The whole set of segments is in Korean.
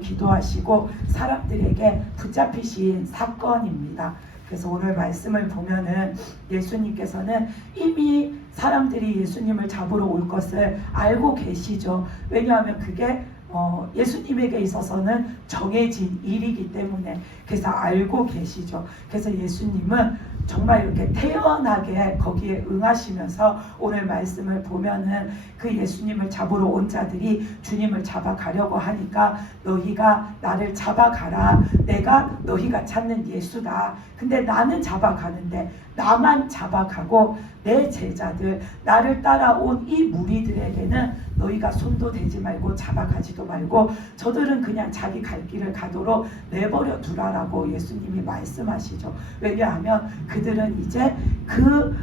기도하시고 사람들에게 붙잡히신 사건입니다. 그래서 오늘 말씀을 보면은 예수님께서는 이미 사람들이 예수님을 잡으러 올 것을 알고 계시죠. 왜냐하면 그게 예수님에게 있어서는 정해진 일이기 때문에. 그래서 알고 계시죠. 그래서 예수님은 정말 이렇게 태연하게 거기에 응하시면서 오늘 말씀을 보면은 그 예수님을 잡으러 온 자들이 주님을 잡아가려고 하니까 너희가 나를 잡아가라. 내가 너희가 찾는 예수다. 근데 나는 잡아가는데 나만 잡아가고 내 제자들, 나를 따라온 이 무리들에게는 너희가 손도 대지 말고 잡아가지도 말고 저들은 그냥 자기 갈 길을 가도록 내버려 두라라고 예수님이 말씀하시죠. 왜냐하면 그들은 이제 그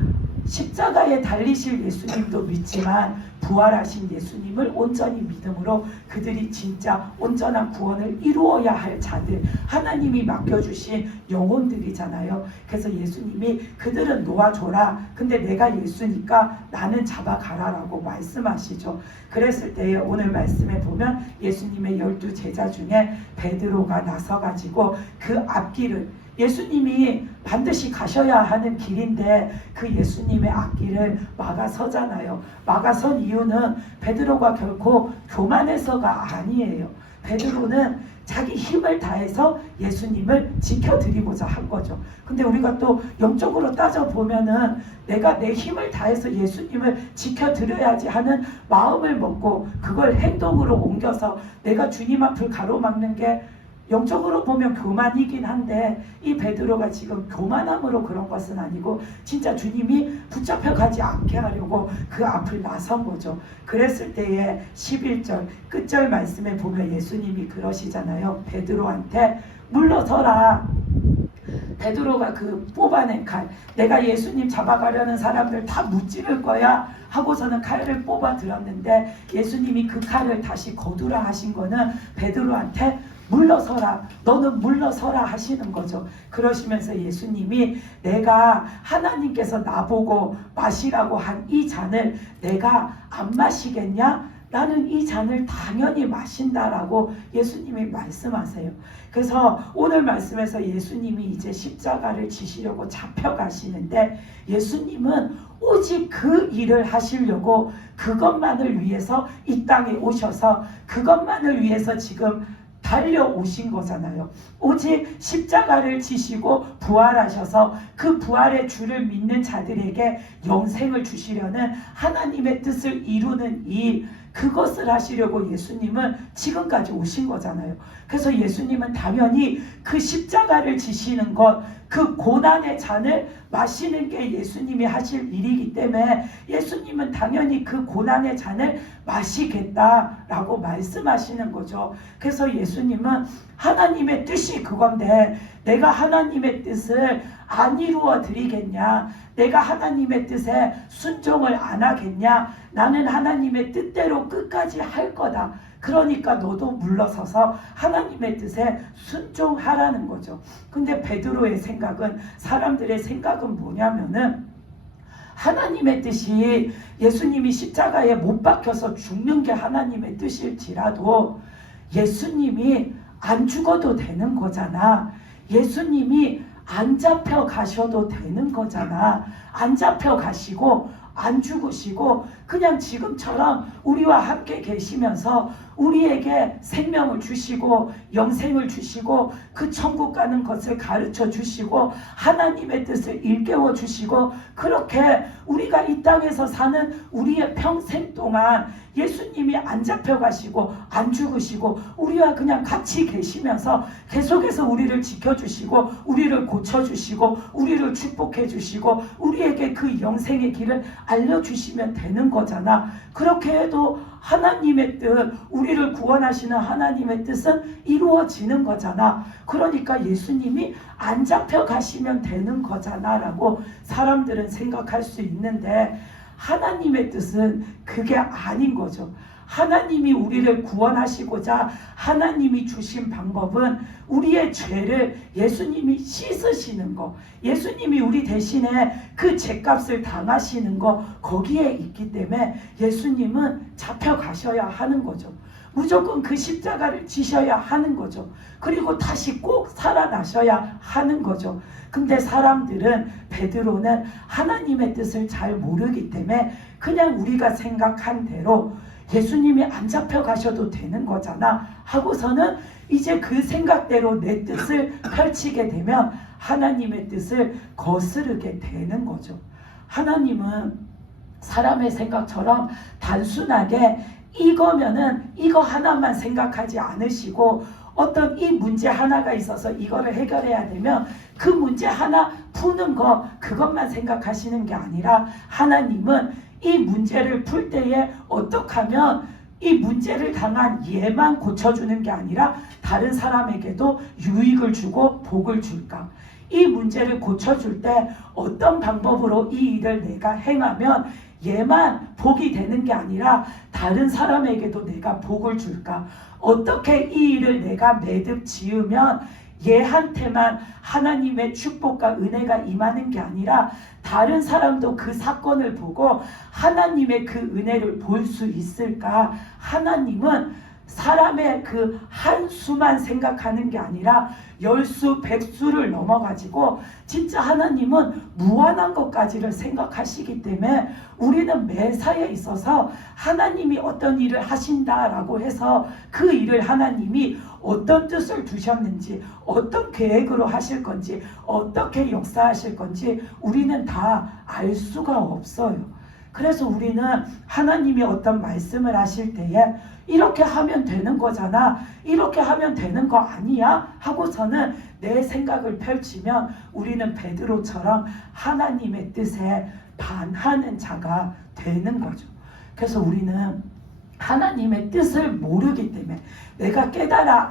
십자가에 달리실 예수님도 믿지만 부활하신 예수님을 온전히 믿음으로 그들이 진짜 온전한 구원을 이루어야 할 자들, 하나님이 맡겨주신 영혼들이잖아요. 그래서 예수님이 그들은 놓아줘라. 근데 내가 예수니까 나는 잡아가라라고 말씀하시죠. 그랬을 때에 오늘 말씀에 보면 예수님의 12 제자 중에 베드로가 나서가지고 그 앞길을, 예수님이 반드시 가셔야 하는 길인데 그 예수님의 앞길을 막아서잖아요. 막아선 이유는 베드로가 결코 교만해서가 아니에요. 베드로는 자기 힘을 다해서 예수님을 지켜드리고자 한 거죠. 근데 우리가 또 영적으로 따져보면은 내가 내 힘을 다해서 예수님을 지켜드려야지 하는 마음을 먹고 그걸 행동으로 옮겨서 내가 주님 앞을 가로막는 게 영적으로 보면 교만이긴 한데 이 베드로가 지금 교만함으로 그런 것은 아니고 진짜 주님이 붙잡혀 가지 않게 하려고 그 앞을 나선 거죠. 그랬을 때에 11절 끝절 말씀에 보면 예수님이 그러시잖아요. 베드로한테 물러서라. 베드로가 그 뽑아낸 칼, 내가 예수님 잡아가려는 사람들 다 무찌를 거야 하고서는 칼을 뽑아 들었는데 예수님이 그 칼을 다시 거두라 하신 거는 베드로한테 물러서라, 너는 물러서라 하시는 거죠. 그러시면서 예수님이 내가 하나님께서 나보고 마시라고 한 이 잔을 내가 안 마시겠냐? 나는 이 잔을 당연히 마신다라고 예수님이 말씀하세요. 그래서 오늘 말씀에서 예수님이 이제 십자가를 지시려고 잡혀가시는데 예수님은 오직 그 일을 하시려고 그것만을 위해서 이 땅에 오셔서 그것만을 위해서 지금 달려오신 거잖아요. 오직 십자가를 지시고 부활하셔서 그 부활의 주를 믿는 자들에게 영생을 주시려는 하나님의 뜻을 이루는 일, 그것을 하시려고 예수님은 지금까지 오신 거잖아요. 그래서 예수님은 당연히 그 십자가를 지시는 것, 그 고난의 잔을 마시는 게 예수님이 하실 일이기 때문에 예수님은 당연히 그 고난의 잔을 마시겠다라고 말씀하시는 거죠. 그래서 예수님은 하나님의 뜻이 그건데 내가 하나님의 뜻을 안 이루어 드리겠냐? 내가 하나님의 뜻에 순종을 안 하겠냐? 나는 하나님의 뜻대로 끝까지 할 거다. 그러니까 너도 물러서서 하나님의 뜻에 순종하라는 거죠. 근데 베드로의 생각은, 사람들의 생각은 뭐냐면은 하나님의 뜻이 예수님이 십자가에 못 박혀서 죽는 게 하나님의 뜻일지라도 예수님이 안 죽어도 되는 거잖아. 예수님이 안 잡혀 가셔도 되는 거잖아. 안 잡혀 가시고 안 죽으시고 그냥 지금처럼 우리와 함께 계시면서 우리에게 생명을 주시고 영생을 주시고 그 천국 가는 것을 가르쳐 주시고 하나님의 뜻을 일깨워 주시고 그렇게 우리가 이 땅에서 사는 우리의 평생 동안 예수님이 안 잡혀가시고 안 죽으시고 우리와 그냥 같이 계시면서 계속해서 우리를 지켜주시고 우리를 고쳐주시고 우리를 축복해주시고 우리에게 그 영생의 길을 알려주시면 되는 거잖아. 그렇게 해도 하나님의 뜻, 우리를 구원하시는 하나님의 뜻은 이루어지는 거잖아. 그러니까 예수님이 안 잡혀가시면 되는 거잖아 라고 사람들은 생각할 수 있는데 하나님의 뜻은 그게 아닌 거죠. 하나님이 우리를 구원하시고자 하나님이 주신 방법은 우리의 죄를 예수님이 씻으시는 거, 예수님이 우리 대신에 그 죄값을 당하시는 거, 거기에 있기 때문에 예수님은 잡혀가셔야 하는 거죠. 무조건 그 십자가를 지셔야 하는 거죠. 그리고 다시 꼭 살아나셔야 하는 거죠. 근데 사람들은, 베드로는 하나님의 뜻을 잘 모르기 때문에 그냥 우리가 생각한 대로 예수님이 안 잡혀가셔도 되는 거잖아 하고서는 이제 그 생각대로 내 뜻을 펼치게 되면 하나님의 뜻을 거스르게 되는 거죠. 하나님은 사람의 생각처럼 단순하게 이거면은 이거 하나만 생각하지 않으시고, 어떤 이 문제 하나가 있어서 이거를 해결해야 되면 그 문제 하나 푸는 거, 그것만 생각하시는 게 아니라 하나님은 이 문제를 풀 때에 어떻게 하면 이 문제를 당한 얘만 고쳐주는 게 아니라 다른 사람에게도 유익을 주고 복을 줄까? 이 문제를 고쳐줄 때 어떤 방법으로 이 일을 내가 행하면 얘만 복이 되는 게 아니라 다른 사람에게도 내가 복을 줄까? 어떻게 이 일을 내가 매듭 지으면 얘한테만 하나님의 축복과 은혜가 임하는 게 아니라 다른 사람도 그 사건을 보고 하나님의 그 은혜를 볼 수 있을까? 하나님은 사람의 그 한 수만 생각하는 게 아니라 열수, 백수를 넘어가지고 진짜 하나님은 무한한 것까지를 생각하시기 때문에 우리는 매사에 있어서 하나님이 어떤 일을 하신다라고 해서 그 일을 하나님이 어떤 뜻을 두셨는지, 어떤 계획으로 하실 건지, 어떻게 역사하실 건지 우리는 다 알 수가 없어요. 그래서 우리는 하나님이 어떤 말씀을 하실 때에 이렇게 하면 되는 거잖아, 이렇게 하면 되는 거 아니야? 하고서는 내 생각을 펼치면 우리는 베드로처럼 하나님의 뜻에 반하는 자가 되는 거죠. 그래서 우리는 하나님의 뜻을 모르기 때문에, 내가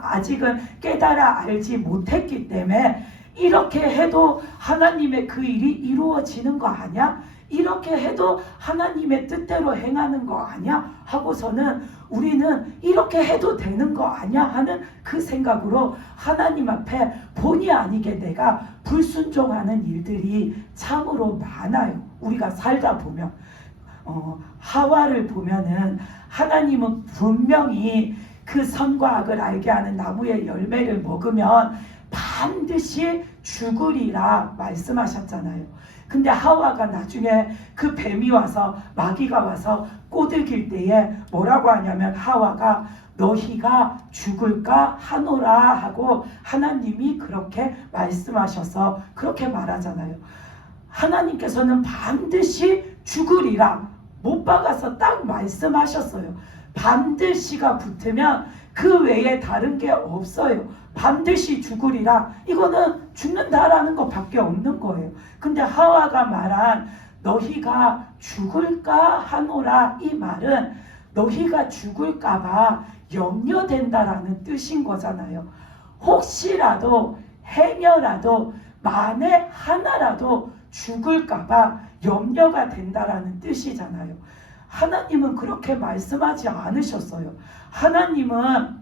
아직은 깨달아 알지 못했기 때문에 이렇게 해도 하나님의 그 일이 이루어지는 거 아니야? 이렇게 해도 하나님의 뜻대로 행하는 거 아니야? 하고서는 우리는 이렇게 해도 되는 거 아니야? 하는 그 생각으로 하나님 앞에 본의 아니게 내가 불순종하는 일들이 참으로 많아요. 우리가 살다 보면 하와를 보면은 하나님은 분명히 그 선과 악을 알게 하는 나무의 열매를 먹으면 반드시 죽으리라 말씀하셨잖아요. 근데 하와가 나중에 그 뱀이 와서, 마귀가 와서 꼬드길 때에 뭐라고 하냐면, 하와가 너희가 죽을까 하노라 하고 하나님이 그렇게 말씀하셔서 그렇게 말하잖아요. 하나님께서는 반드시 죽으리라 못 박아서 딱 말씀하셨어요. 반드시가 붙으면 그 외에 다른 게 없어요. 반드시 죽으리라, 이거는 죽는다라는 것밖에 없는 거예요. 근데 하와가 말한 너희가 죽을까 하노라, 이 말은 너희가 죽을까봐 염려된다라는 뜻인 거잖아요. 혹시라도 행여라도 만에 하나라도 죽을까봐 염려가 된다라는 뜻이잖아요. 하나님은 그렇게 말씀하지 않으셨어요. 하나님은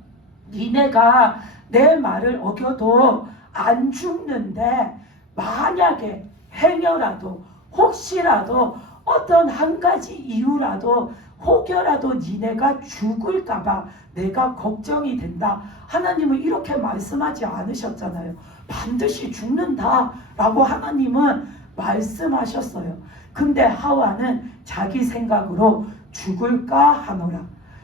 니네가 내 말을 어겨도 안 죽는데 만약에 행여라도, 혹시라도, 어떤 한 가지 이유라도, 혹여라도 니네가 죽을까봐 내가 걱정이 된다. 하나님은 이렇게 말씀하지 않으셨잖아요. 반드시 죽는다라고 하나님은 말씀하셨어요. 근데 하와는 자기 생각으로 죽을까 하노라,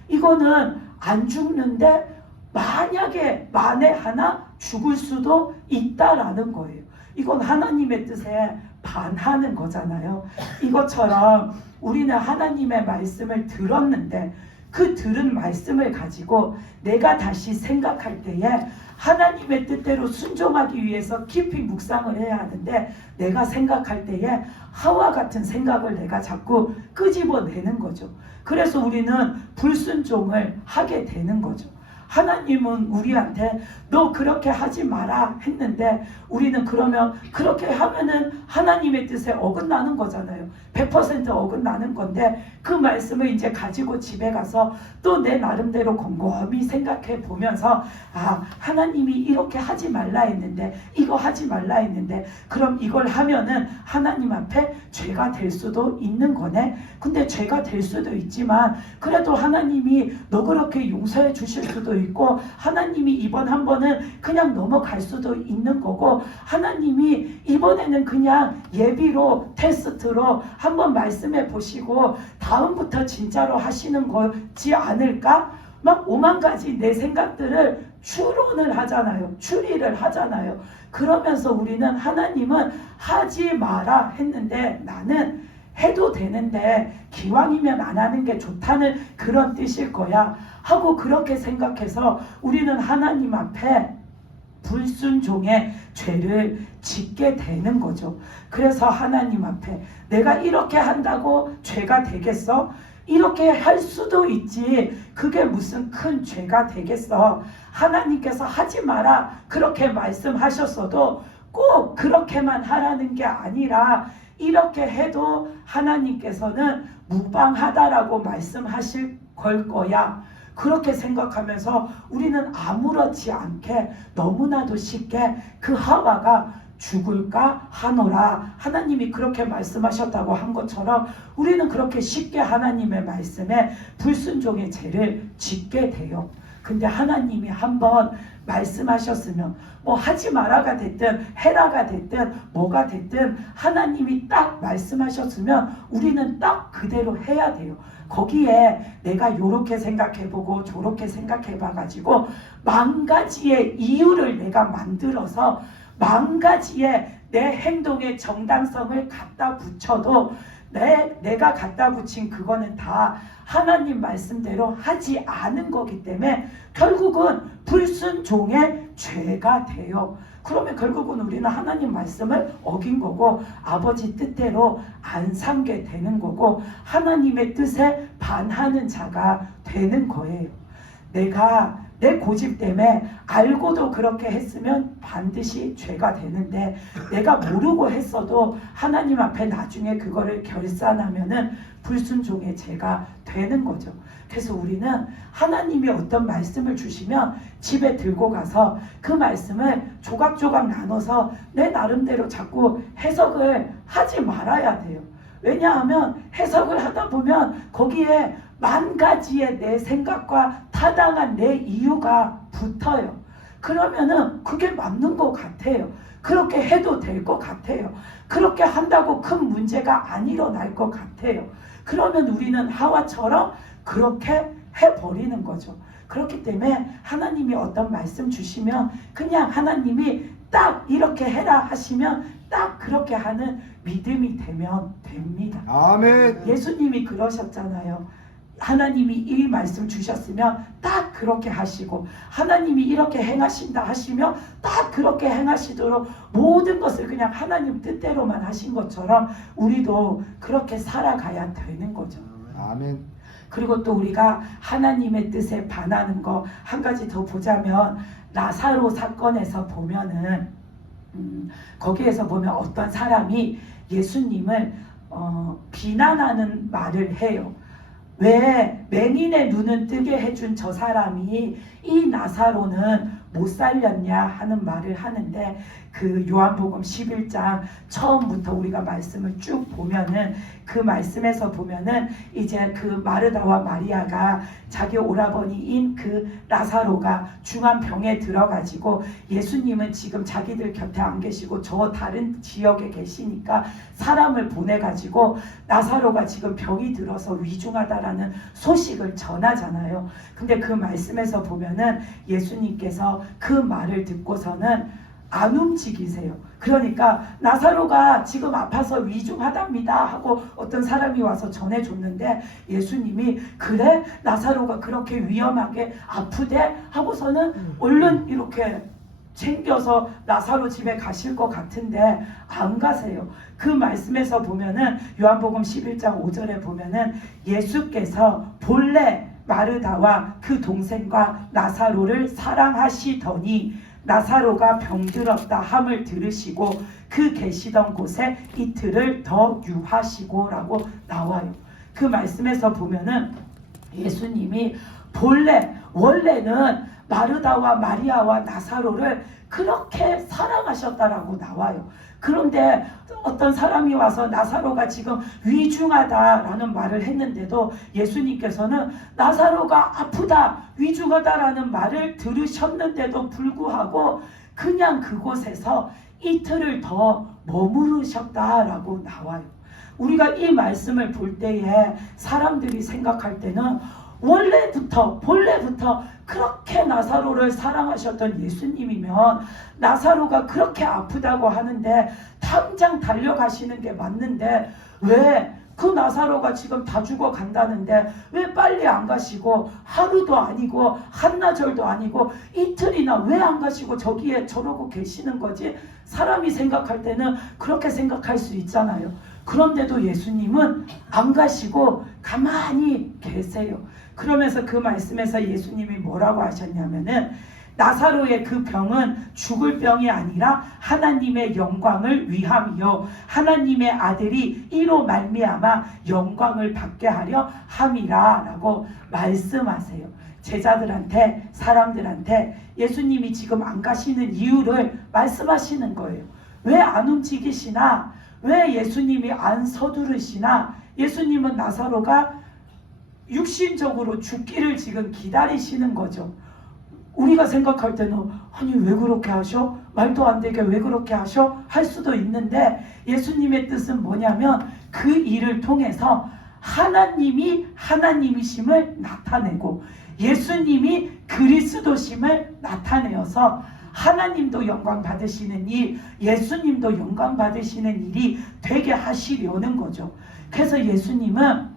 이거는 안 죽는데 만약에 만에 하나 죽을 수도 있다라는 거예요. 이건 하나님의 뜻에 반하는 거잖아요. 이것처럼 우리는 하나님의 말씀을 들었는데 그 들은 말씀을 가지고 내가 다시 생각할 때에 하나님의 뜻대로 순종하기 위해서 깊이 묵상을 해야 하는데, 내가 생각할 때에 하와 같은 생각을 내가 자꾸 끄집어내는 거죠. 그래서 우리는 불순종을 하게 되는 거죠. 하나님은 우리한테 너 그렇게 하지 마라 했는데 우리는 그러면 그렇게 하면은 하나님의 뜻에 어긋나는 거잖아요. 100% 어긋나는 건데 그 말씀을 이제 가지고 집에 가서 또 내 나름대로 곰곰이 생각해 보면서 아, 하나님이 이렇게 하지 말라 했는데 이거 하지 말라 했는데 그럼 이걸 하면은 하나님 앞에 죄가 될 수도 있는 거네. 근데 죄가 될 수도 있지만 그래도 하나님이 너 그렇게 용서해 주실 수도 있고 하나님이 이번 한 번은 그냥 넘어갈 수도 있는 거고 하나님이 이번에는 그냥 예비로 테스트로 한번 말씀해 보시고 다음부터 진짜로 하시는 거지 않을까? 막 오만 가지 내 생각들을 추론을 하잖아요. 추리를 하잖아요. 그러면서 우리는 하나님은 하지 마라 했는데 나는 해도 되는데 기왕이면 안 하는 게 좋다는 그런 뜻일 거야 하고 그렇게 생각해서 우리는 하나님 앞에 불순종의 죄를 짓게 되는 거죠. 그래서 하나님 앞에 내가 이렇게 한다고 죄가 되겠어? 이렇게 할 수도 있지. 그게 무슨 큰 죄가 되겠어? 하나님께서 하지 마라 그렇게 말씀하셨어도 꼭 그렇게만 하라는 게 아니라 이렇게 해도 하나님께서는 무방하다라고 말씀하실 걸 거야. 그렇게 생각하면서 우리는 아무렇지 않게 너무나도 쉽게 그 하와가 죽을까 하노라 하나님이 그렇게 말씀하셨다고 한 것처럼 우리는 그렇게 쉽게 하나님의 말씀에 불순종의 죄를 짓게 돼요. 근데 하나님이 한번 말씀하셨으면 뭐 하지 마라가 됐든 해라가 됐든 뭐가 됐든 하나님이 딱 말씀하셨으면 우리는 딱 그대로 해야 돼요. 거기에 내가 요렇게 생각해보고 저렇게 생각해봐가지고 만 가지의 이유를 내가 만들어서 만 가지의 내 행동의 정당성을 갖다 붙여도 내가 갖다 붙인 그거는 다 하나님 말씀대로 하지 않은 거기 때문에 결국은 불순종의 죄가 돼요. 그러면 결국은 우리는 하나님 말씀을 어긴 거고 아버지 뜻대로 안 산 게 되는 거고 하나님의 뜻에 반하는 자가 되는 거예요. 내가 내 고집 때문에 알고도 그렇게 했으면 반드시 죄가 되는데 내가 모르고 했어도 하나님 앞에 나중에 그거를 결산하면은 불순종의 죄가 되는 거죠. 그래서 우리는 하나님이 어떤 말씀을 주시면 집에 들고 가서 그 말씀을 조각조각 나눠서 내 나름대로 자꾸 해석을 하지 말아야 돼요. 왜냐하면 해석을 하다 보면 거기에 만 가지의 내 생각과 타당한 내 이유가 붙어요. 그러면은 그게 맞는 것 같아요. 그렇게 해도 될 것 같아요. 그렇게 한다고 큰 문제가 안 일어날 것 같아요. 그러면 우리는 하와처럼 그렇게 해버리는 거죠. 그렇기 때문에 하나님이 어떤 말씀 주시면 그냥 하나님이 딱 이렇게 해라 하시면 딱 그렇게 하는 믿음이 되면 됩니다. 아멘. 예수님이 그러셨잖아요. 하나님이 이 말씀 주셨으면 딱 그렇게 하시고 하나님이 이렇게 행하신다 하시면 딱 그렇게 행하시도록 모든 것을 그냥 하나님 뜻대로만 하신 것처럼 우리도 그렇게 살아가야 되는 거죠. 아멘. 그리고 또 우리가 하나님의 뜻에 반하는 거 한 가지 더 보자면 나사로 사건에서 보면은 거기에서 보면 어떤 사람이 예수님을 비난하는 말을 해요. 왜 맹인의 눈은 뜨게 해준 저 사람이 이 나사로는 못 살렸냐 하는 말을 하는데 그 요한복음 11장 처음부터 우리가 말씀을 쭉 보면은 그 말씀에서 보면은 이제 그 마르다와 마리아가 자기 오라버니인 그 나사로가 중한 병에 들어가지고 예수님은 지금 자기들 곁에 안 계시고 저 다른 지역에 계시니까 사람을 보내가지고 나사로가 지금 병이 들어서 위중하다라는 소식을 전하잖아요. 근데 그 말씀에서 보면은 예수님께서 그 말을 듣고서는 안 움직이세요. 그러니까 나사로가 지금 아파서 위중하답니다 하고 어떤 사람이 와서 전해줬는데 예수님이 그래? 나사로가 그렇게 위험하게 아프대? 하고서는 얼른 이렇게 챙겨서 나사로 집에 가실 것 같은데 안 가세요. 그 말씀에서 보면은 요한복음 11장 5절에 보면은 예수께서 본래 마르다와 그 동생과 나사로를 사랑하시더니 나사로가 병들었다 함을 들으시고 그 계시던 곳에 이틀을 더 유하시고라고 나와요. 그 말씀에서 보면은 예수님이 원래는 마르다와 마리아와 나사로를 그렇게 사랑하셨다라고 나와요. 그런데 어떤 사람이 와서 나사로가 지금 위중하다라는 말을 했는데도 예수님께서는 나사로가 아프다, 위중하다라는 말을 들으셨는데도 불구하고 그냥 그곳에서 이틀을 더 머무르셨다라고 나와요. 우리가 이 말씀을 볼 때에 사람들이 생각할 때는 본래부터 그렇게 나사로를 사랑하셨던 예수님이면 나사로가 그렇게 아프다고 하는데 당장 달려가시는 게 맞는데 왜 그 나사로가 지금 다 죽어간다는데 왜 빨리 안 가시고 하루도 아니고 한나절도 아니고 이틀이나 왜 안 가시고 저기에 저러고 계시는 거지? 사람이 생각할 때는 그렇게 생각할 수 있잖아요. 그런데도 예수님은 안 가시고 가만히 계세요. 그러면서 그 말씀에서 예수님이 뭐라고 하셨냐면은 나사로의 그 병은 죽을 병이 아니라 하나님의 영광을 위함이요 하나님의 아들이 이로 말미암아 영광을 받게 하려 함이라 라고 말씀하세요. 제자들한테 사람들한테 예수님이 지금 안 가시는 이유를 말씀하시는 거예요. 왜 안 움직이시나? 왜 예수님이 안 서두르시나? 예수님은 나사로가 육신적으로 죽기를 지금 기다리시는 거죠. 우리가 생각할 때는 아니 왜 그렇게 하셔? 말도 안 되게 왜 그렇게 하셔? 할 수도 있는데 예수님의 뜻은 뭐냐면 그 일을 통해서 하나님이 하나님이심을 나타내고 예수님이 그리스도심을 나타내어서 하나님도 영광 받으시는 일, 예수님도 영광 받으시는 일이 되게 하시려는 거죠. 그래서 예수님은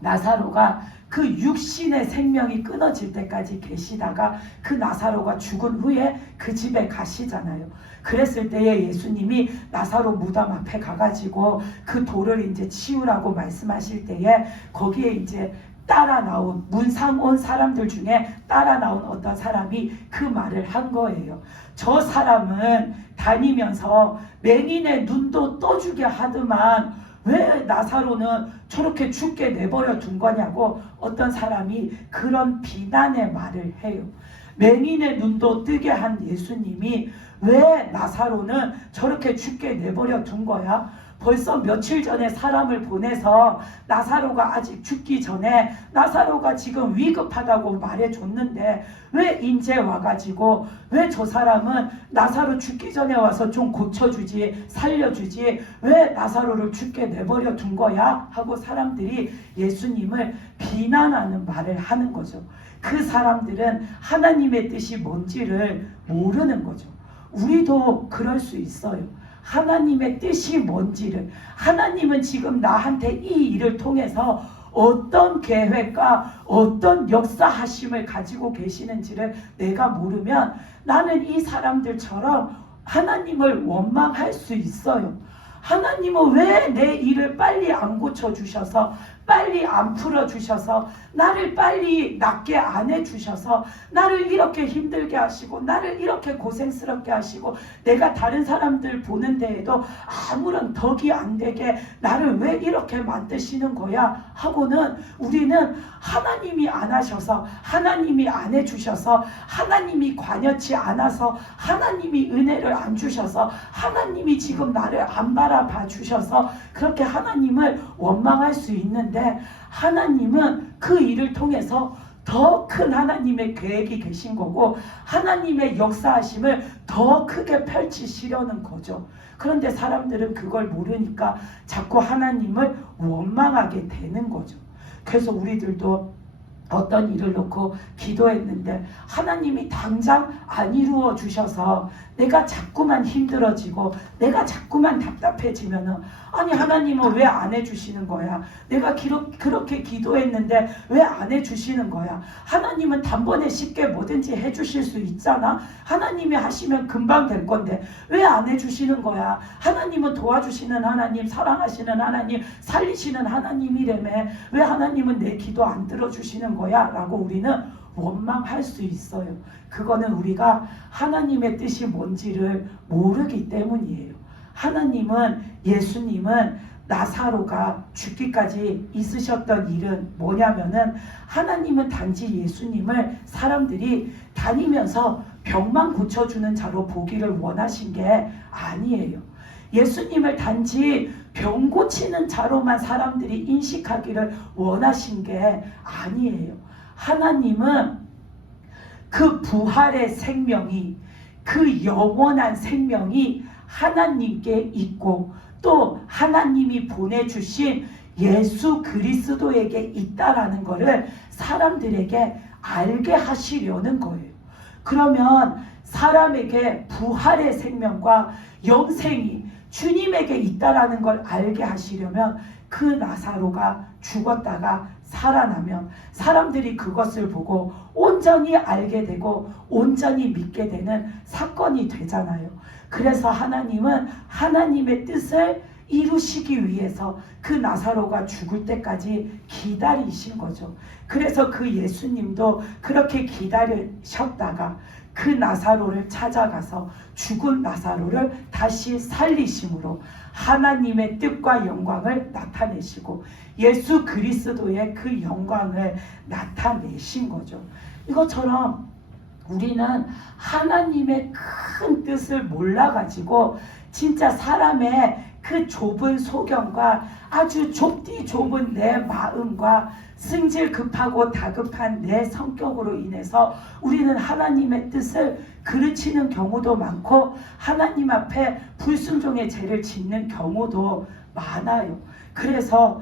나사로가 그 육신의 생명이 끊어질 때까지 계시다가 그 나사로가 죽은 후에 그 집에 가시잖아요. 그랬을 때에 예수님이 나사로 무덤 앞에 가가지고 그 돌을 이제 치우라고 말씀하실 때에 거기에 이제 따라 나온 문상 온 사람들 중에 따라 나온 어떤 사람이 그 말을 한 거예요. 저 사람은 다니면서 맹인의 눈도 떠주게 하더만 왜 나사로는 저렇게 죽게 내버려 둔 거냐고 어떤 사람이 그런 비난의 말을 해요. 맹인의 눈도 뜨게 한 예수님이 왜 나사로는 저렇게 죽게 내버려 둔 거야? 벌써 며칠 전에 사람을 보내서 나사로가 아직 죽기 전에 나사로가 지금 위급하다고 말해줬는데 왜 인제 와가지고 왜 저 사람은 나사로 죽기 전에 와서 좀 고쳐주지 살려주지 왜 나사로를 죽게 내버려 둔 거야? 하고 사람들이 예수님을 비난하는 말을 하는 거죠. 그 사람들은 하나님의 뜻이 뭔지를 모르는 거죠. 우리도 그럴 수 있어요. 하나님의 뜻이 뭔지를 하나님은 지금 나한테 이 일을 통해서 어떤 계획과 어떤 역사하심을 가지고 계시는지를 내가 모르면 나는 이 사람들처럼 하나님을 원망할 수 있어요. 하나님은 왜 내 일을 빨리 안 고쳐주셔서 빨리 안 풀어주셔서 나를 빨리 낫게 안 해주셔서 나를 이렇게 힘들게 하시고 나를 이렇게 고생스럽게 하시고 내가 다른 사람들 보는 데에도 아무런 덕이 안 되게 나를 왜 이렇게 만드시는 거야 하고는 우리는 하나님이 안 하셔서 하나님이 안 해주셔서 하나님이 관여치 않아서 하나님이 은혜를 안 주셔서 하나님이 지금 나를 안 바라봐 주셔서 그렇게 하나님을 원망할 수 있는데 하나님은 그 일을 통해서 더 큰 하나님의 계획이 계신 거고 하나님의 역사하심을 더 크게 펼치시려는 거죠. 그런데 사람들은 그걸 모르니까 자꾸 하나님을 원망하게 되는 거죠. 그래서 우리들도 어떤 일을 놓고 기도했는데 하나님이 당장 안 이루어 주셔서 내가 자꾸만 힘들어지고 내가 자꾸만 답답해지면은 아니 하나님은 왜 안 해주시는 거야? 내가 그렇게 기도했는데 왜 안 해주시는 거야? 하나님은 단번에 쉽게 뭐든지 해주실 수 있잖아. 하나님이 하시면 금방 될 건데 왜 안 해주시는 거야? 하나님은 도와주시는 하나님, 사랑하시는 하나님, 살리시는 하나님이라며 왜 하나님은 내 기도 안 들어주시는 하는 거야? 라고 우리는 원망할 수 있어요. 그거는 우리가 하나님의 뜻이 뭔지를 모르기 때문이에요. 하나님은, 예수님은 나사로가 죽기까지 있으셨던 일은 뭐냐면은, 하나님은 단지 예수님을 사람들이 다니면서 병만 고쳐주는 자로 보기를 원하신 게 아니에요. 예수님을 단지 병 고치는 자로만 사람들이 인식하기를 원하신 게 아니에요. 하나님은 그 부활의 생명이, 그 영원한 생명이 하나님께 있고, 또 하나님이 보내주신 예수 그리스도에게 있다라는 것을 사람들에게 알게 하시려는 거예요. 그러면 사람에게 부활의 생명과 영생이 주님에게 있다라는 걸 알게 하시려면, 그 나사로가 죽었다가 살아나면 사람들이 그것을 보고 온전히 알게 되고 온전히 믿게 되는 사건이 되잖아요. 그래서 하나님은 하나님의 뜻을 이루시기 위해서 그 나사로가 죽을 때까지 기다리신 거죠. 그래서 그 예수님도 그렇게 기다리셨다가 그 나사로를 찾아가서 죽은 나사로를 다시 살리심으로 하나님의 뜻과 영광을 나타내시고 예수 그리스도의 그 영광을 나타내신 거죠. 이것처럼 우리는 하나님의 큰 뜻을 몰라가지고 진짜 사람의 그 좁은 소견과 아주 좁디 좁은 내 마음과 승질 급하고 다급한 내 성격으로 인해서 우리는 하나님의 뜻을 그르치는 경우도 많고 하나님 앞에 불순종의 죄를 짓는 경우도 많아요. 그래서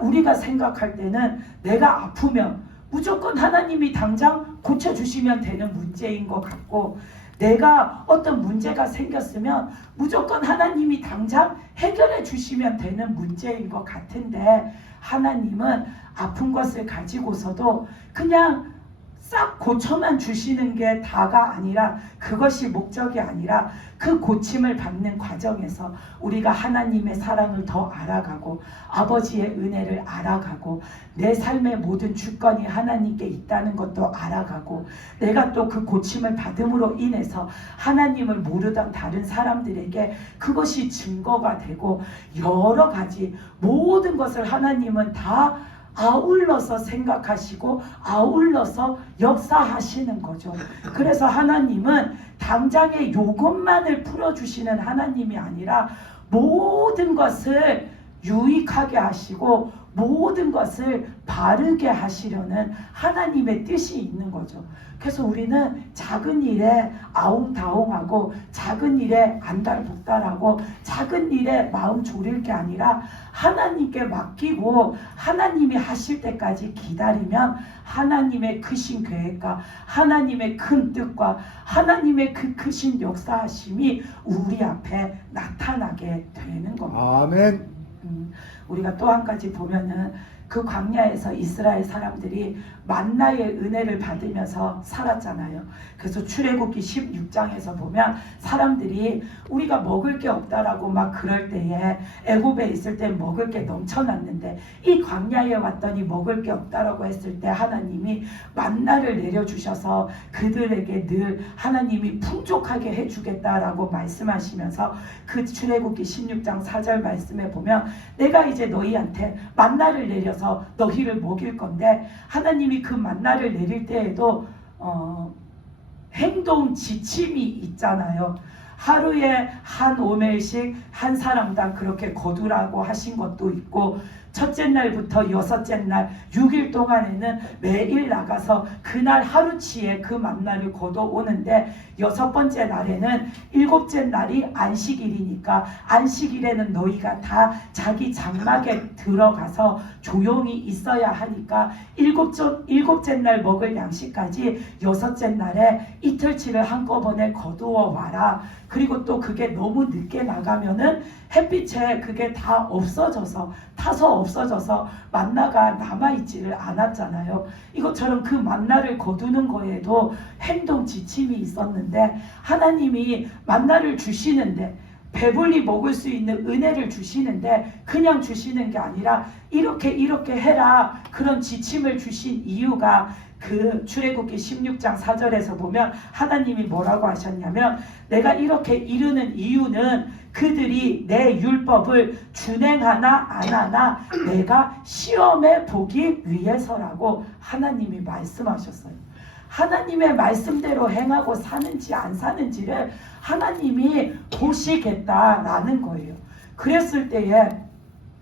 우리가 생각할 때는 내가 아프면 무조건 하나님이 당장 고쳐주시면 되는 문제인 것 같고, 내가 어떤 문제가 생겼으면 무조건 하나님이 당장 해결해 주시면 되는 문제인 것 같은데, 하나님은 아픈 것을 가지고서도 그냥 싹 고쳐만 주시는 게 다가 아니라, 그것이 목적이 아니라 그 고침을 받는 과정에서 우리가 하나님의 사랑을 더 알아가고 아버지의 은혜를 알아가고 내 삶의 모든 주권이 하나님께 있다는 것도 알아가고, 내가 또 그 고침을 받음으로 인해서 하나님을 모르던 다른 사람들에게 그것이 증거가 되고, 여러 가지 모든 것을 하나님은 다 아울러서 생각하시고 아울러서 역사하시는 거죠. 그래서 하나님은 당장의 요것만을 풀어주시는 하나님이 아니라 모든 것을 유익하게 하시고 모든 것을 바르게 하시려는 하나님의 뜻이 있는 거죠. 그래서 우리는 작은 일에 아웅다웅하고 작은 일에 안달복달하고 작은 일에 마음 졸일 게 아니라 하나님께 맡기고 하나님이 하실 때까지 기다리면 하나님의 크신 계획과 하나님의 큰 뜻과 하나님의 그 크신 역사하심이 우리 앞에 나타나게 되는 겁니다. 아멘. 우리가 또 한 가지 보면은 그 광야에서 이스라엘 사람들이 만나의 은혜를 받으면서 살았잖아요. 그래서 출애굽기 16장에서 보면 사람들이 우리가 먹을 게 없다라고 막 그럴 때에, 애굽에 있을 때 먹을 게 넘쳐났는데 이 광야에 왔더니 먹을 게 없다라고 했을 때 하나님이 만나를 내려주셔서 그들에게 늘 하나님이 풍족하게 해주겠다라고 말씀하시면서 그 출애굽기 16장 4절 말씀에 보면, 내가 이제 너희한테 만나를 내려서 너희를 먹일 건데, 하나님이 그 만나를 내릴 때에도 행동 지침이 있잖아요. 하루에 한 오멜씩 한 사람당 그렇게 거두라고 하신 것도 있고, 첫째 날부터 여섯째 날 6일 동안에는 매일 나가서 그날 하루치에 그 만나를 거둬오는데, 여섯 번째 날에는 일곱째 날이 안식일이니까 안식일에는 너희가 다 자기 장막에 들어가서 조용히 있어야 하니까 일곱째 날 먹을 양식까지 여섯째 날에 이틀치를 한꺼번에 거두어 와라. 그리고 또 그게 너무 늦게 나가면은 햇빛에 그게 다 타서 없어져서 만나가 남아있지를 않았잖아요. 이것처럼 그 만나를 거두는 거에도 행동 지침이 있었는데, 하나님이 만나를 주시는데 배불리 먹을 수 있는 은혜를 주시는데 그냥 주시는 게 아니라 이렇게 해라 그런 지침을 주신 이유가 그 출애굽기 16장 4절에서 보면 하나님이 뭐라고 하셨냐면 내가 이렇게 이르는 이유는 그들이 내 율법을 준행하나 안 하나 내가 시험해 보기 위해서라고 하나님이 말씀하셨어요. 하나님의 말씀대로 행하고 사는지 안 사는지를 하나님이 보시겠다라는 거예요. 그랬을 때에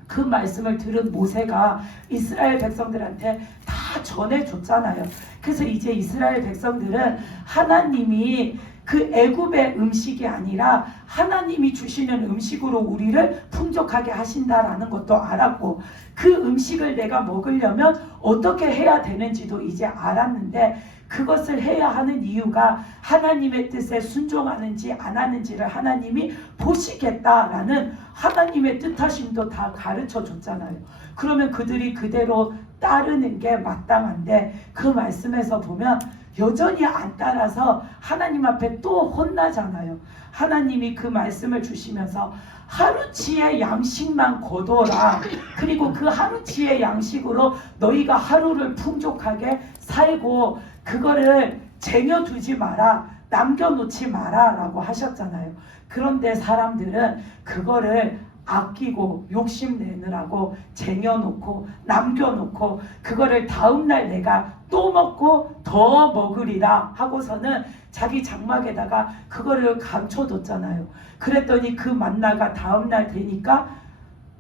그 말씀을 들은 모세가 이스라엘 백성들한테 다 전해줬잖아요. 그래서 이제 이스라엘 백성들은 하나님이 그 애굽의 음식이 아니라 하나님이 주시는 음식으로 우리를 풍족하게 하신다라는 것도 알았고 그 음식을 내가 먹으려면 어떻게 해야 되는지도 이제 알았는데 그것을 해야 하는 이유가 하나님의 뜻에 순종하는지 안 하는지를 하나님이 보시겠다라는 하나님의 뜻하심도 다 가르쳐 줬잖아요. 그러면 그들이 그대로 따르는 게 마땅한데 그 말씀에서 보면 여전히 안 따라서 하나님 앞에 또 혼나잖아요. 하나님이 그 말씀을 주시면서 하루치의 양식만 거둬라. 그리고 그 하루치의 양식으로 너희가 하루를 풍족하게 살고 그거를 쟁여두지 마라. 남겨놓지 마라 라고 하셨잖아요. 그런데 사람들은 그거를 아끼고 욕심내느라고 쟁여놓고 남겨놓고 그거를 다음날 내가 또 먹고 더 먹으리라 하고서는 자기 장막에다가 그거를 감춰뒀잖아요. 그랬더니 그 만나가 다음날 되니까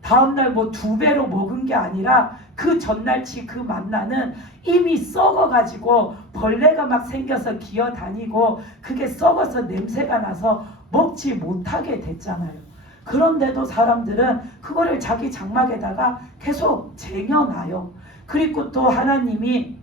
다음날 뭐 2배로 먹은 게 아니라 그 전날치 그 만나는 이미 썩어가지고 벌레가 막 생겨서 기어다니고 그게 썩어서 냄새가 나서 먹지 못하게 됐잖아요. 그런데도 사람들은 그거를 자기 장막에다가 계속 쟁여놔요. 그리고 또 하나님이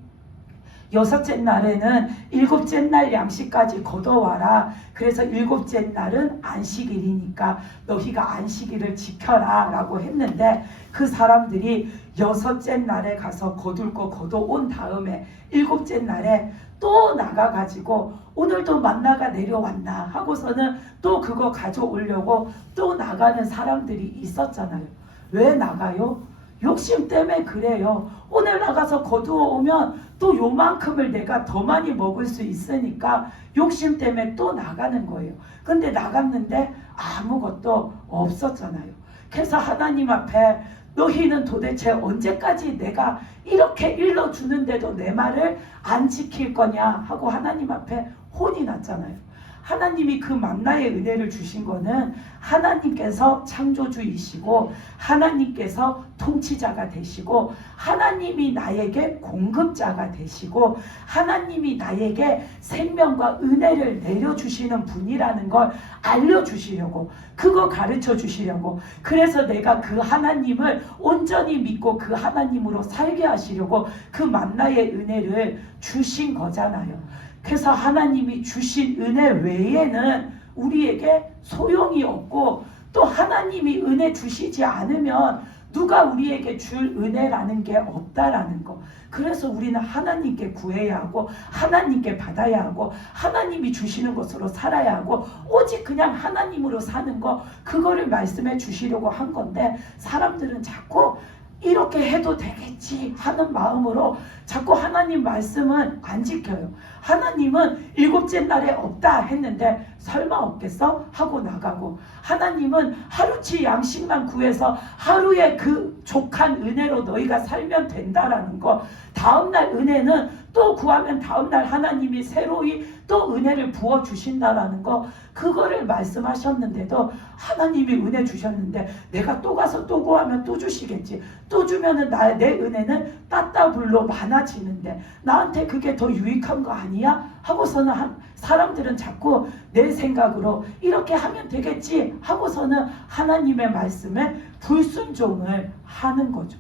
6째 날에는 7째 날 양식까지 거둬와라. 그래서 7째 날은 안식일이니까 너희가 안식일을 지켜라 라고 했는데 그 사람들이 6째 날에 가서 거둘 거 거둬온 다음에 7째 날에 또 나가가지고 오늘도 만나가 내려왔나 하고서는 또 그거 가져오려고 또 나가는 사람들이 있었잖아요. 왜 나가요? 욕심 때문에 그래요. 오늘 나가서 거두어 오면 또 요만큼을 내가 더 많이 먹을 수 있으니까 욕심 때문에 또 나가는 거예요. 근데 나갔는데 아무것도 없었잖아요. 그래서 하나님 앞에 너희는 도대체 언제까지 내가 이렇게 일러주는데도 내 말을 안 지킬 거냐 하고 하나님 앞에 혼이 났잖아요. 하나님이 그 만나의 은혜를 주신 거는 하나님께서 창조주이시고 하나님께서 통치자가 되시고 하나님이 나에게 공급자가 되시고 하나님이 나에게 생명과 은혜를 내려주시는 분이라는 걸 알려주시려고 그거 가르쳐 주시려고 그래서 내가 그 하나님을 온전히 믿고 그 하나님으로 살게 하시려고 그 만나의 은혜를 주신 거잖아요. 그래서 하나님이 주신 은혜 외에는 우리에게 소용이 없고 또 하나님이 은혜 주시지 않으면 누가 우리에게 줄 은혜라는 게 없다라는 거. 그래서 우리는 하나님께 구해야 하고 하나님께 받아야 하고 하나님이 주시는 것으로 살아야 하고 오직 그냥 하나님으로 사는 거 그거를 말씀해 주시려고 한 건데 사람들은 자꾸 이렇게 해도 되겠지 하는 마음으로 자꾸 하나님 말씀은 안 지켜요. 하나님은 7째 날에 없다 했는데 설마 없겠어? 하고 나가고 하나님은 하루치 양식만 구해서 하루에 그 족한 은혜로 너희가 살면 된다라는 거 다음날 은혜는 또 구하면 다음날 하나님이 새로이 또 은혜를 부어주신다라는 거 그거를 말씀하셨는데도 하나님이 은혜 주셨는데 내가 또 가서 또 구하면 또 주시겠지 또 주면은 내 은혜는 따따블로 많아지는데 나한테 그게 더 유익한 거 아니야? 하고서는 사람들은 자꾸 내 생각으로 이렇게 하면 되겠지 하고서는 하나님의 말씀에 불순종을 하는 거죠.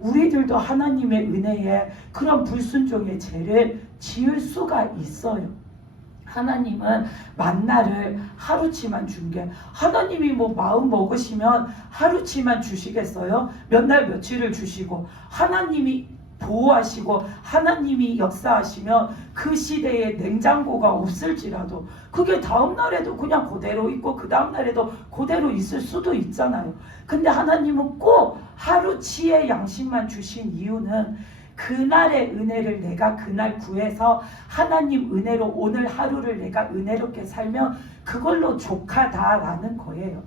우리들도 하나님의 은혜에 그런 불순종의 죄를 지을 수가 있어요. 하나님은 만나를 하루치만 준 게 하나님이 뭐 마음 먹으시면 하루치만 주시겠어요? 몇 날 며칠을 주시고 하나님이 보호하시고 하나님이 역사하시면 그 시대에 냉장고가 없을지라도 그게 다음 날에도 그냥 그대로 있고 그 다음 날에도 그대로 있을 수도 있잖아요. 근데 하나님은 꼭 하루치의 양식만 주신 이유는 그날의 은혜를 내가 그날 구해서 하나님 은혜로 오늘 하루를 내가 은혜롭게 살면 그걸로 족하다라는 거예요.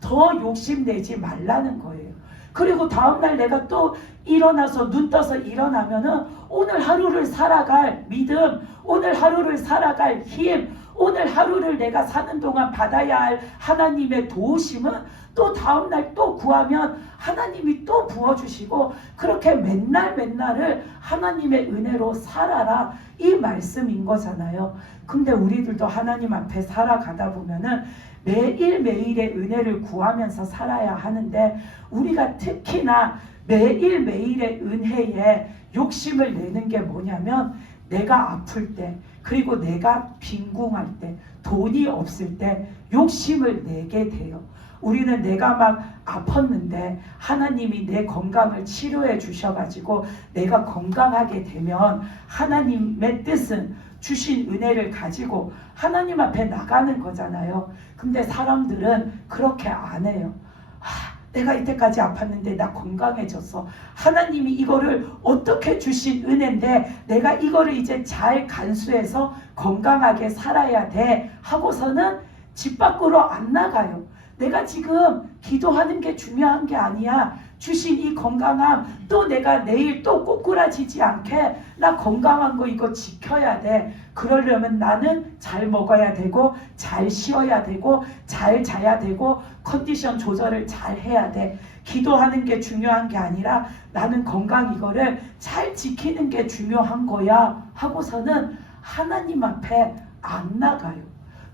더 욕심내지 말라는 거예요. 그리고 다음날 내가 또 일어나서 눈 떠서 일어나면은 오늘 하루를 살아갈 믿음, 오늘 하루를 살아갈 힘, 오늘 하루를 내가 사는 동안 받아야 할 하나님의 도우심은 또 다음날 또 구하면 하나님이 또 부어주시고 그렇게 맨날을 하나님의 은혜로 살아라 이 말씀인 거잖아요. 근데 우리들도 하나님 앞에 살아가다 보면은 매일매일의 은혜를 구하면서 살아야 하는데 우리가 특히나 매일매일의 은혜에 욕심을 내는 게 뭐냐면 내가 아플 때 그리고 내가 빈궁할 때 돈이 없을 때 욕심을 내게 돼요. 우리는 내가 막 아팠는데 하나님이 내 건강을 치료해 주셔가지고 내가 건강하게 되면 하나님의 뜻은 주신 은혜를 가지고 하나님 앞에 나가는 거잖아요. 근데 사람들은 그렇게 안 해요. 내가 이때까지 아팠는데 나 건강해졌어. 하나님이 이거를 어떻게 주신 은혜인데 내가 이거를 이제 잘 간수해서 건강하게 살아야 돼 하고서는 집 밖으로 안 나가요. 내가 지금 기도하는 게 중요한 게 아니야. 주신 이 건강함 또 내가 내일 또 꼬꾸라지지 않게 나 건강한 거 이거 지켜야 돼. 그러려면 나는 잘 먹어야 되고 잘 쉬어야 되고 잘 자야 되고 컨디션 조절을 잘 해야 돼. 기도하는 게 중요한 게 아니라 나는 건강 이거를 잘 지키는 게 중요한 거야 하고서는 하나님 앞에 안 나가요.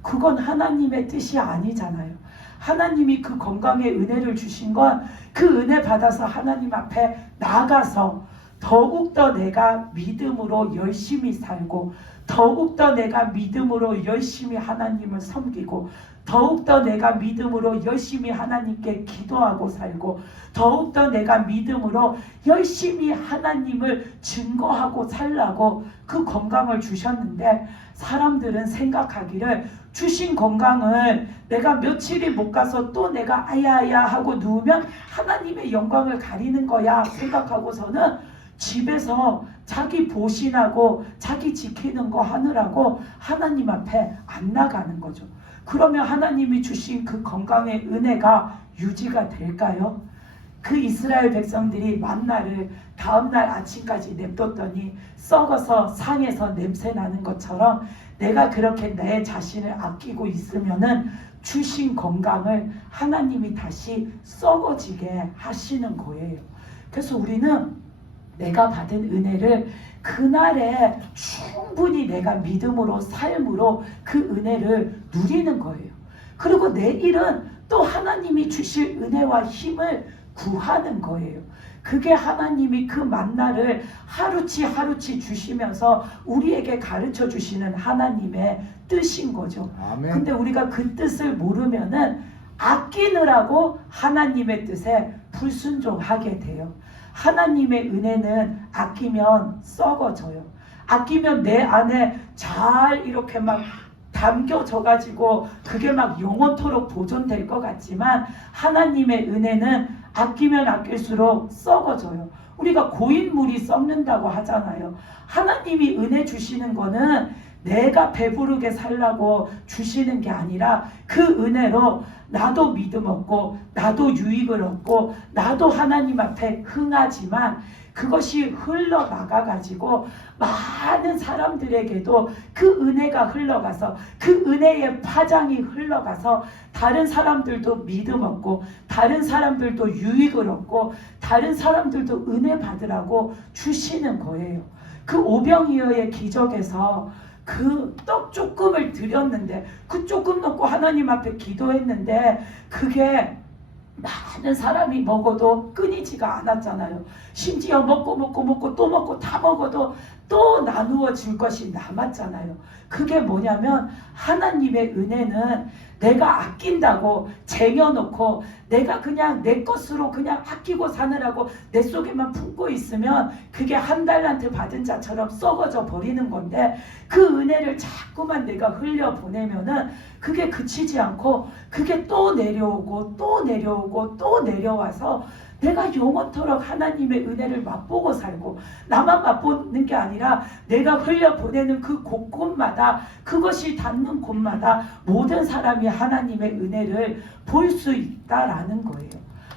그건 하나님의 뜻이 아니잖아요. 하나님이 그 건강의 은혜를 주신 건 그 은혜 받아서 하나님 앞에 나가서 더욱더 내가 믿음으로 열심히 살고 더욱더 내가 믿음으로 열심히 하나님을 섬기고 더욱더 내가 믿음으로 열심히 하나님께 기도하고 살고 더욱더 내가 믿음으로 열심히 하나님을 증거하고 살라고 그 건강을 주셨는데 사람들은 생각하기를 주신 건강을 내가 며칠이 못 가서 또 내가 아야아야 하고 누우면 하나님의 영광을 가리는 거야 생각하고서는 집에서 자기 보신하고 자기 지키는 거 하느라고 하나님 앞에 안 나가는 거죠. 그러면 하나님이 주신 그 건강의 은혜가 유지가 될까요? 그 이스라엘 백성들이 만나를 다음날 아침까지 냅뒀더니 썩어서 상에서 냄새 나는 것처럼 내가 그렇게 내 자신을 아끼고 있으면은 주신 건강을 하나님이 다시 썩어지게 하시는 거예요. 그래서 우리는 내가 받은 은혜를 그날에 충분히 내가 믿음으로 삶으로 그 은혜를 누리는 거예요. 그리고 내일은 또 하나님이 주실 은혜와 힘을 구하는 거예요. 그게 하나님이 그 만나를 하루치 주시면서 우리에게 가르쳐 주시는 하나님의 뜻인 거죠. 아멘. 근데 우리가 그 뜻을 모르면은 아끼느라고 하나님의 뜻에 불순종하게 돼요. 하나님의 은혜는 아끼면 썩어져요. 아끼면 내 안에 잘 이렇게 막 담겨져 가지고 그게 막 영원토록 보존될 것 같지만 하나님의 은혜는 아끼면 아낄수록 썩어져요. 우리가 고인물이 썩는다고 하잖아요. 하나님이 은혜 주시는 거는 내가 배부르게 살라고 주시는 게 아니라 그 은혜로 나도 믿음 얻고 나도 유익을 얻고 나도 하나님 앞에 흥하지만 그것이 흘러나가가지고 많은 사람들에게도 그 은혜가 흘러가서 그 은혜의 파장이 흘러가서 다른 사람들도 믿음 얻고 다른 사람들도 유익을 얻고 다른 사람들도 은혜 받으라고 주시는 거예요. 그 오병이어의 기적에서 그 떡 조금을 드렸는데 그 조금 넣고 하나님 앞에 기도했는데 그게 많은 사람이 먹어도 끊이지가 않았잖아요. 심지어 먹고 또 먹고 다 먹어도 또 나누어 줄 것이 남았잖아요. 그게 뭐냐면 하나님의 은혜는 내가 아낀다고 쟁여놓고 내가 그냥 내 것으로 그냥 아끼고 사느라고 내 속에만 품고 있으면 그게 한 달란트 받은 자처럼 썩어져 버리는 건데, 그 은혜를 자꾸만 내가 흘려보내면은 그게 그치지 않고 그게 또 내려오고 또 내려오고 또 내려와서 내가 영원토록 하나님의 은혜를 맛보고 살고, 나만 맛보는 게 아니라 내가 흘려보내는 그 곳곳마다, 그것이 닿는 곳마다 모든 사람이 하나님의 은혜를 볼 수 있다라는 거예요.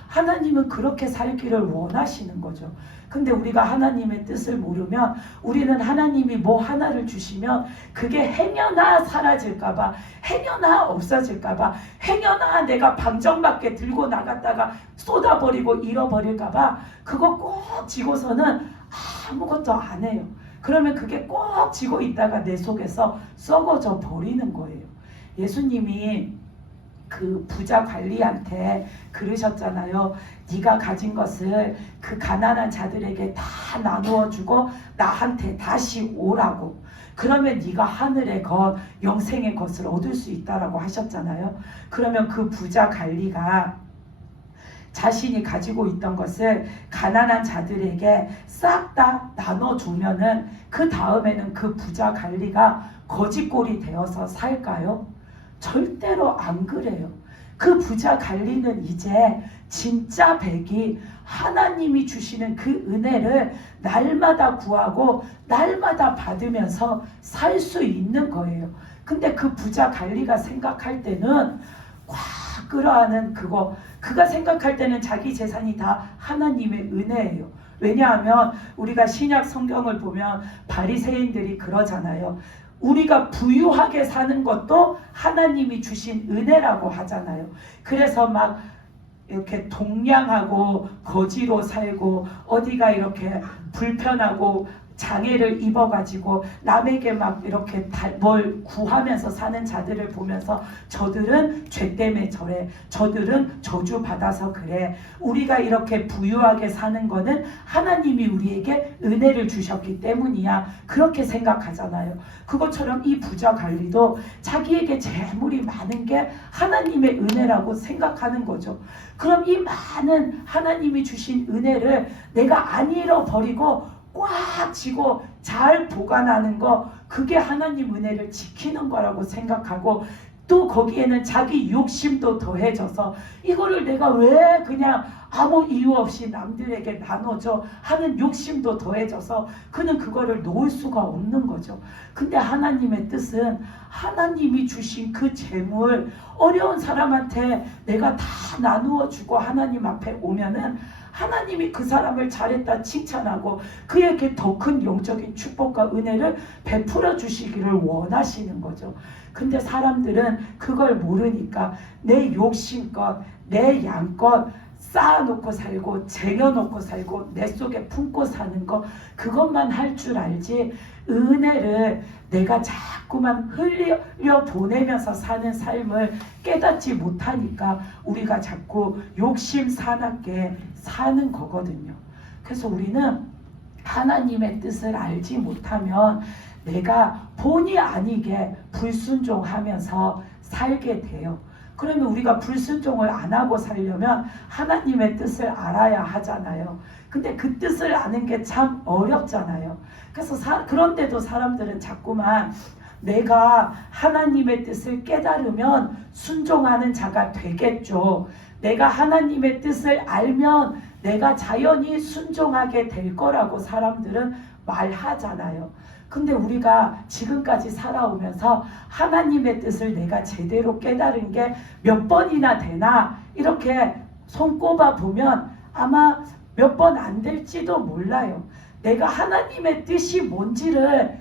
하나님은 그렇게 살기를 원하시는 거죠. 근데 우리가 하나님의 뜻을 모르면, 우리는 하나님이 뭐 하나를 주시면 그게 행여나 사라질까봐, 행여나 없어질까봐, 행여나 내가 방정맞게 들고 나갔다가 쏟아버리고 잃어버릴까봐 그거 꼭 쥐고서는 아무것도 안 해요. 그러면 그게 꼭 쥐고 있다가 내 속에서 썩어져 버리는 거예요. 예수님이 그 부자 관리한테 그러셨잖아요. 네가 가진 것을 그 가난한 자들에게 다 나누어 주고 나한테 다시 오라고. 그러면 네가 하늘의 것, 영생의 것을 얻을 수 있다라고 하셨잖아요. 그러면 그 부자 관리가 자신이 가지고 있던 것을 가난한 자들에게 싹 다 나눠주면은 그 다음에는 그 부자 관리가 거지꼴이 되어서 살까요? 절대로 안 그래요. 그 부자 관리는 이제 진짜 백이 하나님이 주시는 그 은혜를 날마다 구하고 날마다 받으면서 살 수 있는 거예요. 근데 그 부자 관리가 생각할 때는 꽉 끌어안은 그가 생각할 때는 자기 재산이 다 하나님의 은혜예요. 왜냐하면 우리가 신약 성경을 보면 바리새인들이 그러잖아요. 우리가 부유하게 사는 것도 하나님이 주신 은혜라고 하잖아요. 그래서 막 이렇게 동냥하고 거지로 살고 어디가 이렇게 불편하고 장애를 입어가지고 남에게 막 이렇게 뭘 구하면서 사는 자들을 보면서 저들은 죄 때문에 저래, 저들은 저주받아서 그래, 우리가 이렇게 부유하게 사는 거는 하나님이 우리에게 은혜를 주셨기 때문이야, 그렇게 생각하잖아요. 그것처럼 이 부자 관리도 자기에게 재물이 많은 게 하나님의 은혜라고 생각하는 거죠. 그럼 이 많은 하나님이 주신 은혜를 내가 안 잃어버리고 꽉 쥐고 잘 보관하는 거, 그게 하나님 은혜를 지키는 거라고 생각하고, 또 거기에는 자기 욕심도 더해져서 이거를 내가 왜 그냥 아무 이유 없이 남들에게 나눠줘 하는 욕심도 더해져서 그는 그거를 놓을 수가 없는 거죠. 근데 하나님의 뜻은 하나님이 주신 그 재물, 어려운 사람한테 내가 다 나누어 주고 하나님 앞에 오면은 하나님이 그 사람을 잘했다 칭찬하고 그에게 더 큰 영적인 축복과 은혜를 베풀어 주시기를 원하시는 거죠. 근데 사람들은 그걸 모르니까 내 욕심껏, 내 양껏 쌓아놓고 살고 쟁여놓고 살고 내 속에 품고 사는 거, 그것만 할 줄 알지 은혜를 내가 자꾸만 흘려 보내면서 사는 삶을 깨닫지 못하니까 우리가 자꾸 욕심 사납게 사는 거거든요. 그래서 우리는 하나님의 뜻을 알지 못하면 내가 본의 아니게 불순종하면서 살게 돼요. 그러면 우리가 불순종을 안 하고 살려면 하나님의 뜻을 알아야 하잖아요. 근데 그 뜻을 아는 게 참 어렵잖아요. 그래서 그런데도 사람들은 자꾸만 내가 하나님의 뜻을 깨달으면 순종하는 자가 되겠죠. 내가 하나님의 뜻을 알면 내가 자연히 순종하게 될 거라고 사람들은 말하잖아요. 근데 우리가 지금까지 살아오면서 하나님의 뜻을 내가 제대로 깨달은 게 몇 번이나 되나 이렇게 손꼽아 보면 아마 몇 번 안 될지도 몰라요. 내가 하나님의 뜻이 뭔지를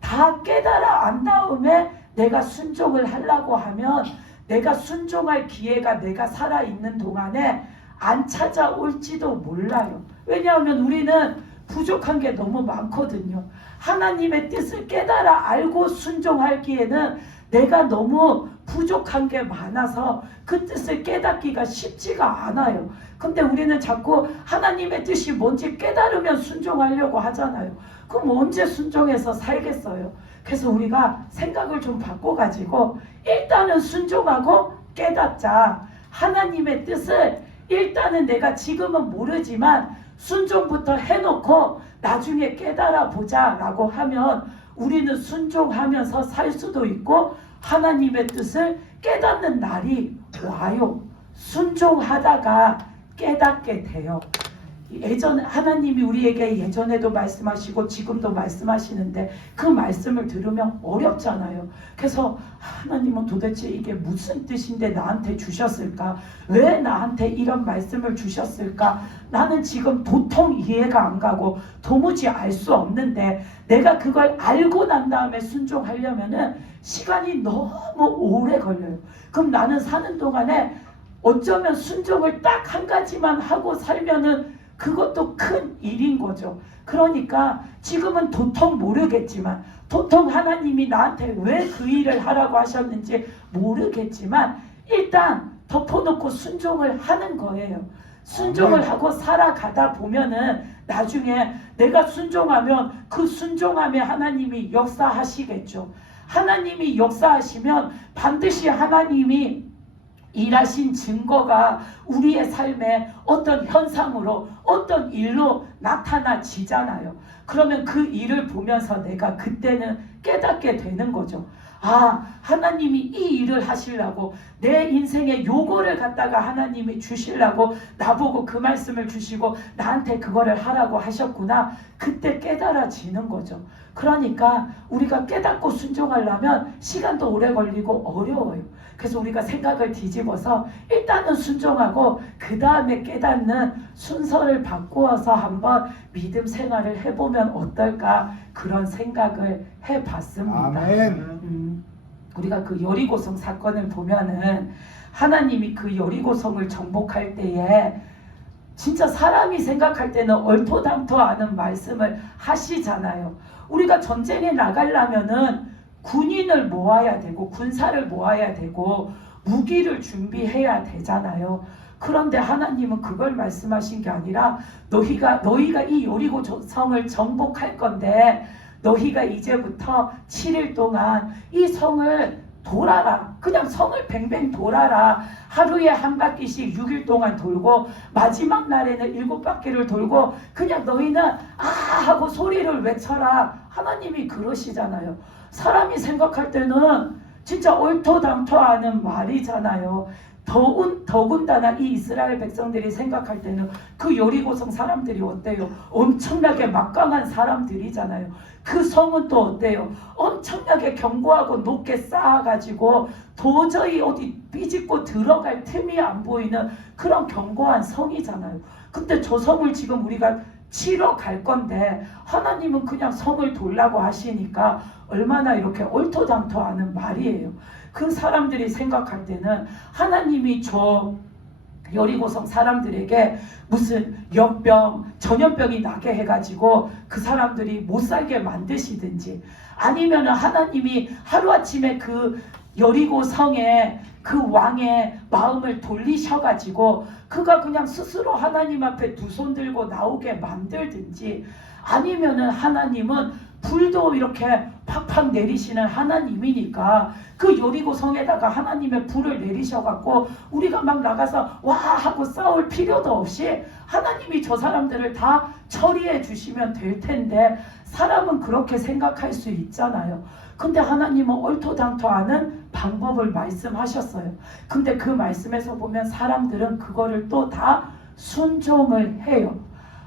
다 깨달아 안 다음에 내가 순종을 하려고 하면 내가 순종할 기회가 내가 살아있는 동안에 안 찾아올지도 몰라요. 왜냐하면 우리는 부족한 게 너무 많거든요. 하나님의 뜻을 깨달아 알고 순종하기에는 내가 너무 부족한 게 많아서 그 뜻을 깨닫기가 쉽지가 않아요. 근데 우리는 자꾸 하나님의 뜻이 뭔지 깨달으면 순종하려고 하잖아요. 그럼 언제 순종해서 살겠어요? 그래서 우리가 생각을 좀 바꿔가지고 일단은 순종하고 깨닫자. 하나님의 뜻을 일단은 내가 지금은 모르지만 순종부터 해놓고 나중에 깨달아 보자 라고 하면 우리는 순종하면서 살 수도 있고 하나님의 뜻을 깨닫는 날이 와요. 순종하다가 깨닫게 돼요. 예전에 하나님이 우리에게 예전에도 말씀하시고 지금도 말씀하시는데 그 말씀을 들으면 어렵잖아요. 그래서 하나님은 도대체 이게 무슨 뜻인데 나한테 주셨을까? 왜 나한테 이런 말씀을 주셨을까? 나는 지금 도통 이해가 안 가고 도무지 알 수 없는데 내가 그걸 알고 난 다음에 순종하려면은 시간이 너무 오래 걸려요. 그럼 나는 사는 동안에 어쩌면 순종을 딱 한 가지만 하고 살면은 그것도 큰 일인 거죠. 그러니까 지금은 도통 모르겠지만 도통 하나님이 나한테 왜 그 일을 하라고 하셨는지 모르겠지만 일단 덮어놓고 순종을 하는 거예요. 순종을 하고 살아가다 보면은 나중에 내가 순종하면 그 순종함에 하나님이 역사하시겠죠. 하나님이 역사하시면 반드시 하나님이 일하신 증거가 우리의 삶에 어떤 현상으로 어떤 일로 나타나지잖아요. 그러면 그 일을 보면서 내가 그때는 깨닫게 되는 거죠. 아, 하나님이 이 일을 하시려고 내 인생에 요거를 갖다가 하나님이 주시려고 나보고 그 말씀을 주시고 나한테 그거를 하라고 하셨구나. 그때 깨달아지는 거죠. 그러니까 우리가 깨닫고 순종하려면 시간도 오래 걸리고 어려워요. 그래서 우리가 생각을 뒤집어서 일단은 순종하고 그 다음에 깨닫는 순서를 바꾸어서 한번 믿음 생활을 해보면 어떨까 그런 생각을 해봤습니다. 아멘. 우리가 그 여리고성 사건을 보면은 하나님이 그 여리고성을 정복할 때에 진짜 사람이 생각할 때는 얼토당토하는 말씀을 하시잖아요. 우리가 전쟁에 나가려면은 군인을 모아야 되고 군사를 모아야 되고 무기를 준비해야 되잖아요. 그런데 하나님은 그걸 말씀하신 게 아니라 너희가 이 여리고 성을 정복할 건데 너희가 이제부터 7일 동안 이 성을 돌아라. 그냥 성을 뱅뱅 돌아라. 하루에 한 바퀴씩 6일 동안 돌고 마지막 날에는 7바퀴를 돌고 그냥 너희는 아 하고 소리를 외쳐라. 하나님이 그러시잖아요. 사람이 생각할 때는 진짜 얼토당토하는 말이잖아요. 더군다나 이 이스라엘 백성들이 생각할 때는 그 여리고성 사람들이 어때요? 엄청나게 막강한 사람들이잖아요. 그 성은 또 어때요? 엄청나게 견고하고 높게 쌓아가지고 도저히 어디 삐집고 들어갈 틈이 안 보이는 그런 견고한 성이잖아요. 근데 저 성을 지금 우리가 치러 갈 건데 하나님은 그냥 성을 돌라고 하시니까 얼마나 이렇게 얼토당토하는 말이에요. 그 사람들이 생각할 때는 하나님이 저 여리고성 사람들에게 무슨 역병, 전염병이 나게 해가지고 그 사람들이 못 살게 만드시든지 아니면 하나님이 하루아침에 그 여리고성에 그 왕의 마음을 돌리셔가지고 그가 그냥 스스로 하나님 앞에 두 손 들고 나오게 만들든지 아니면은 하나님은 불도 이렇게 팍팍 내리시는 하나님이니까 그 여리고 성에다가 하나님의 불을 내리셔갖고 우리가 막 나가서 와 하고 싸울 필요도 없이 하나님이 저 사람들을 다 처리해 주시면 될 텐데 사람은 그렇게 생각할 수 있잖아요. 근데 하나님은 얼토당토하는 방법을 말씀하셨어요. 근데 그 말씀에서 보면 사람들은 그거를 또 다 순종을 해요.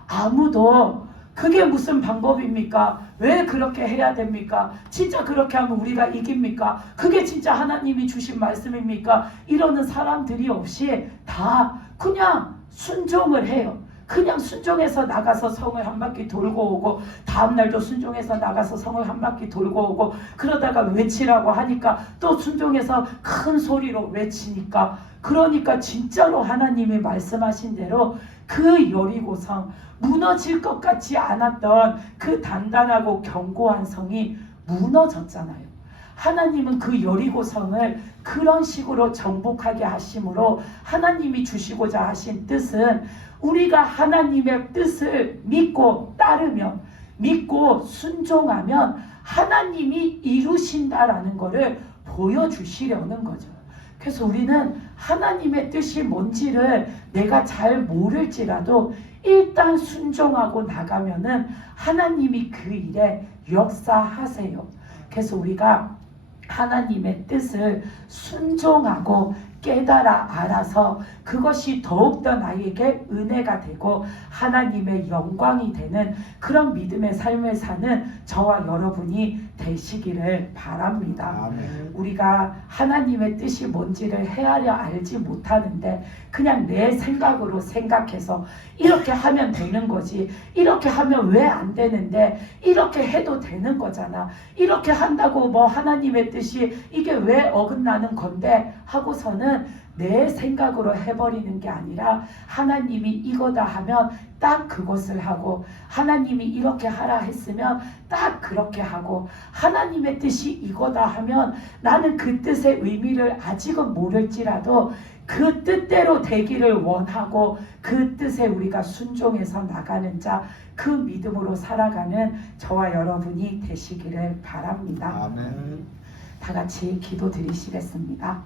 아무도 그게 무슨 방법입니까? 왜 그렇게 해야 됩니까? 진짜 그렇게 하면 우리가 이깁니까? 그게 진짜 하나님이 주신 말씀입니까? 이러는 사람들이 없이 다 그냥 순종을 해요. 그냥 순종해서 나가서 성을 한 바퀴 돌고 오고 다음날도 순종해서 나가서 성을 한 바퀴 돌고 오고 그러다가 외치라고 하니까 또 순종해서 큰 소리로 외치니까 그러니까 진짜로 하나님이 말씀하신 대로 그 여리고성 무너질 것 같지 않았던 그 단단하고 견고한 성이 무너졌잖아요. 하나님은 그 여리고성을 그런 식으로 정복하게 하심으로 하나님이 주시고자 하신 뜻은 우리가 하나님의 뜻을 믿고 따르면 믿고 순종하면 하나님이 이루신다라는 것을 보여주시려는 거죠. 그래서 우리는 하나님의 뜻이 뭔지를 내가 잘 모를지라도 일단 순종하고 나가면은 하나님이 그 일에 역사하세요. 그래서 우리가 하나님의 뜻을 순종하고 깨달아 알아서 그것이 더욱더 나에게 은혜가 되고 하나님의 영광이 되는 그런 믿음의 삶을 사는 저와 여러분이 되시기를 바랍니다. 아멘. 우리가 하나님의 뜻이 뭔지를 헤아려 알지 못하는데 그냥 내 생각으로 생각해서 이렇게 하면 되는 거지, 이렇게 하면 왜 안 되는데, 이렇게 해도 되는 거잖아, 이렇게 한다고 뭐 하나님의 뜻이 이게 왜 어긋나는 건데 하고서는 내 생각으로 해버리는 게 아니라 하나님이 이거다 하면 딱 그것을 하고, 하나님이 이렇게 하라 했으면 딱 그렇게 하고, 하나님의 뜻이 이거다 하면 나는 그 뜻의 의미를 아직은 모를지라도 그 뜻대로 되기를 원하고 그 뜻에 우리가 순종해서 나가는 자, 그 믿음으로 살아가는 저와 여러분이 되시기를 바랍니다. 아멘. 다 같이 기도 드리시겠습니다.